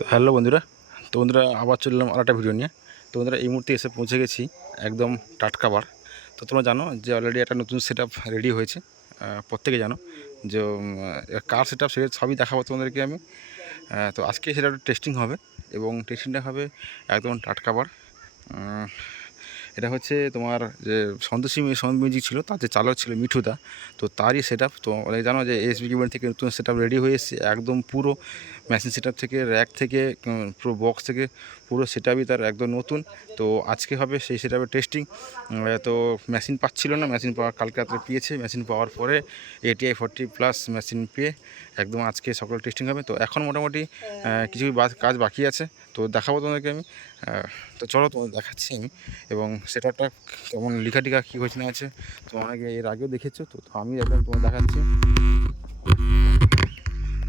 তো হ্যালো বন্ধুরা, তো বন্ধুরা আবার চললাম আর একটা ভিডিও নিয়ে। তো বন্ধুরা, এই মুহূর্তে এসে পৌঁছে গেছি একদম টাটকা বার। তো তোমরা জানো যে অলরেডি একটা নতুন সেট রেডি হয়েছে প্রত্যেকে জানো যে কার সেট আপ সেটা সবই দেখাবো তোমাদেরকে আমি। তো আজকে সেটা টেস্টিং হবে এবং টেস্টিংটা হবে একদম টাটকা বার। এটা হচ্ছে তোমার যে সন্তোষী সন্ত মিউজিক ছিল, তার যে চালক ছিল মিঠুদা, তো তারই সেট আপ তো অনেক জানো যে এসবি কিবোর্ড থেকে নতুন সেট আপ রেডি হয়ে এসেছে, একদম পুরো মেশিন সেট থেকে র্যাক থেকে পুরো বক্স থেকে, পুরো সেট তার একদম নতুন। তো আজকে হবে সেই সেট টেস্টিং তো মেশিন পাচ্ছিল না মেশিন পাওয়ার কালকে রাত্রে পেয়েছে মেশিন পাওয়ার পরে এটিআই ফোরটি প্লাস মেশিন পেয়ে একদম আজকে সকাল টেস্টিং হবে। তো এখন মোটামুটি কিছু কাজ বাকি আছে। তো দেখাবো তোমাদেরকে আমি। তো চলো তোমাদের দেখাচ্ছি আমি। এবং সেটাটা কেমন লেখা টিকা কী হয়েছে না আছে তো অনেকে এর আগেও দেখেছ, তো আমি একদম তোমার দেখাচ্ছি।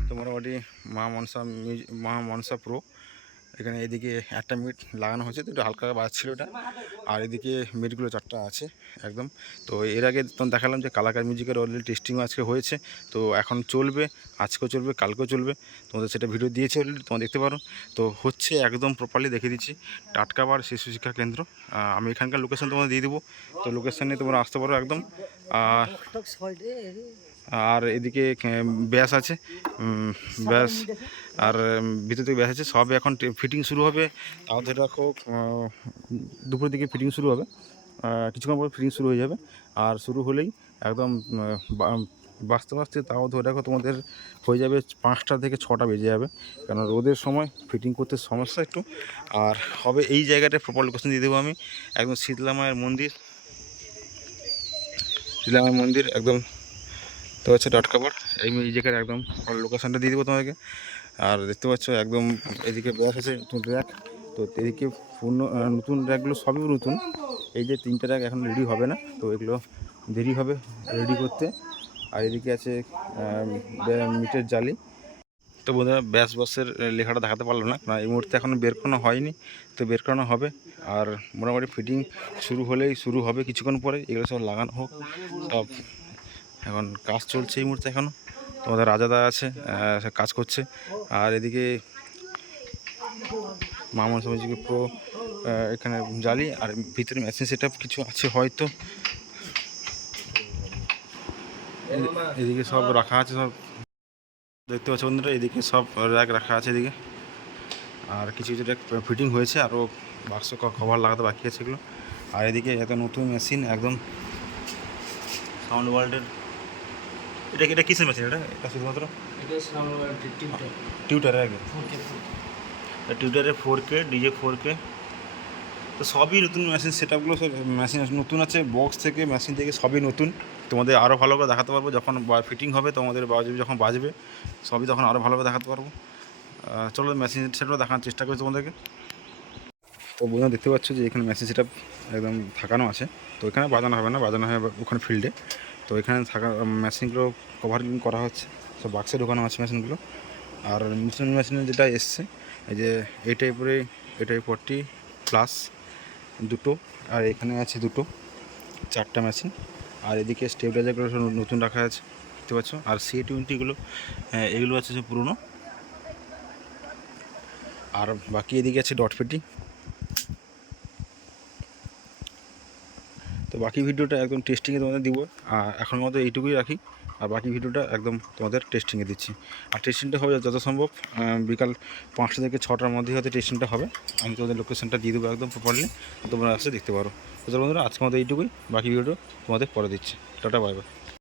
তো মোটামুটি মা মনসা মিউজিক মা মনসা প্রো এখানে এদিকে একটা মিট লাগানো হয়েছে একটু হালকা বাজছিল ওটা আর এদিকে মিটগুলো চারটা আছে একদম। তো এর আগে তখন দেখালাম যে কালাকার মিউজিকের অলরেডি টেস্টিংও আজকে হয়েছে। তো এখন চলবে, আজকেও চলবে, কালকেও চলবে। তোমাদের সেটা ভিডিও দিয়েছে অলরেডি তোমরা দেখতে পারো। তো হচ্ছে একদম প্রপারলি দেখে দিচ্ছি টাটকাবার শিশু শিক্ষা কেন্দ্র। আমি এখানকার লোকেশন তোমাদের দিয়ে দেবো। তো লোকেশানে তোমরা আসতে পারো একদম। আর আর এদিকে ব্যাস আছে। ব্যাস। আর ভিতর থেকে ব্যাস আছে। সব এখন ফিটিং শুরু হবে। তাও ধরে রাখো আহ, দুপুরের দিকে ফিটিং শুরু হবে। কিছুক্ষণ পর ফিটিং শুরু হয়ে যাবে। আর শুরু হলেই একদম বাঁচতে বাঁচতে তাও ধরে রাখো তোমাদের হয়ে যাবে পাঁচটা থেকে ছটা বেজে যাবে। কারণ রোদের সময় ফিটিং করতে সমস্যা একটু। আর হবে এই জায়গাটায় প্রপার লোকেশন দিয়ে দেবো আমি। একদম শীতলা মায়ের মন্দির। শীতলা মায়ের মন্দির একদম তো হচ্ছে ডট কাভার এই জায়গার একদম লোকেশনটা দিয়ে দেবো তোমাকে। আর দেখতে পাচ্ছ একদম এদিকে ব্যাস আছে নতুন র্যাক তো এদিকে পূর্ণ নতুন র্যাকগুলো সবই নতুন। এই যে তিনটে র্যাক এখন রেডি হবে না, তো এগুলো দেরি হবে রেডি করতে। আর এদিকে আছে মিটের জালি। তো বন্ধুরা, ব্যাস বসের লেখাটা দেখাতে পারলাম না, কারণ এই মুহূর্তে এখন বের করানো হয়নি, তো বের করানো হবে। আর মোটামুটি ফিটিং শুরু হলেই শুরু হবে কিছুক্ষণ পরে, এগুলো সব লাগানো হোক, সব এখন কাজ চলছে এই মুহূর্তে এখনও তোমাদের রাজাদা আছে কাজ করছে। আর এদিকে মামন সমাজিকে পুরো এখানে জালি, আর ভিতরে মেশিন সেট কিছু আছে হয়তো। এদিকে সব রাখা আছে, সব দেখতে পাচ্ছ বন্ধুরা, এদিকে সব র্যাক রাখা আছে এদিকে। আর কিছু কিছু র্যাক ফিটিং হয়েছে আরও বাক্স কভার লাগাতে বাকি আছে এগুলো। আর এদিকে এত নতুন মেশিন একদম সাউন্ড ওয়ার্ল্ডের এটা এটা কিসের মেশিন এটা এটা শুধুমাত্র টিউটারের আগে? টিউটারে four K DJ four K তো সবই নতুন মেশিন সেট আপগুলো সব মেশিন নতুন আছে বক্স থেকে মেশিন থেকে সবই নতুন। তোমাদের আরও ভালো করে দেখাতে পারব। যখন ফিটিং হবে তোমাদের বাজবে যখন বাজবে সবই তখন আরও ভালোভাবে দেখাতে পারব। চলো মেশিন সেটও দেখানোর চেষ্টা করি তোমাদেরকে। তো বন্ধুরা দেখতে পাচ্ছ যে এখানে মেশিন সেট একদম থাকানো আছে। তো এখানে বাজানো হবে না বাজানো হবে ওখানে ফিল্ডে তো এখানে থাকা মেশিনগুলো কভারিং করা হচ্ছে। সব বাক্সে ঢোকানো আছে মেশিনগুলো আর নতুন মেশিনে যেটা এসছে, এই যে এই টাইপের এই টাইপ প্লাস দুটো, আর এখানে আছে দুটো, চারটা মেশিন আর এদিকে স্টেবিলাইজারগুলো সব নতুন রাখা আছে, দেখতে পাচ্ছ। আর সি টোয়েন্টিগুলো এগুলো আছে সব পুরনো। আর বাকি এদিকে আছে ডট পেটি বাকি ভিডিওটা একদম টেস্টিংয়ে তোমাদের দিব। আর এখন মতো এইটুকুই রাখি। আর বাকি ভিডিওটা একদম তোমাদের টেস্টিংয়ে দিচ্ছি। আর টেস্টিংটা হবে যত সম্ভব বিকাল পাঁচটা থেকে ছটার মধ্যেই হয়তো টেস্টিংটা হবে। আমি তোমাদের লোকেশনটা দিয়ে দেবো একদম প্রপারলি তোমরা আসে দেখতে পারো। তো বন্ধুরা আজকে মতো এইটুকুই। বাকি ভিডিও তোমাদের পরে দিচ্ছি। Tata bye bye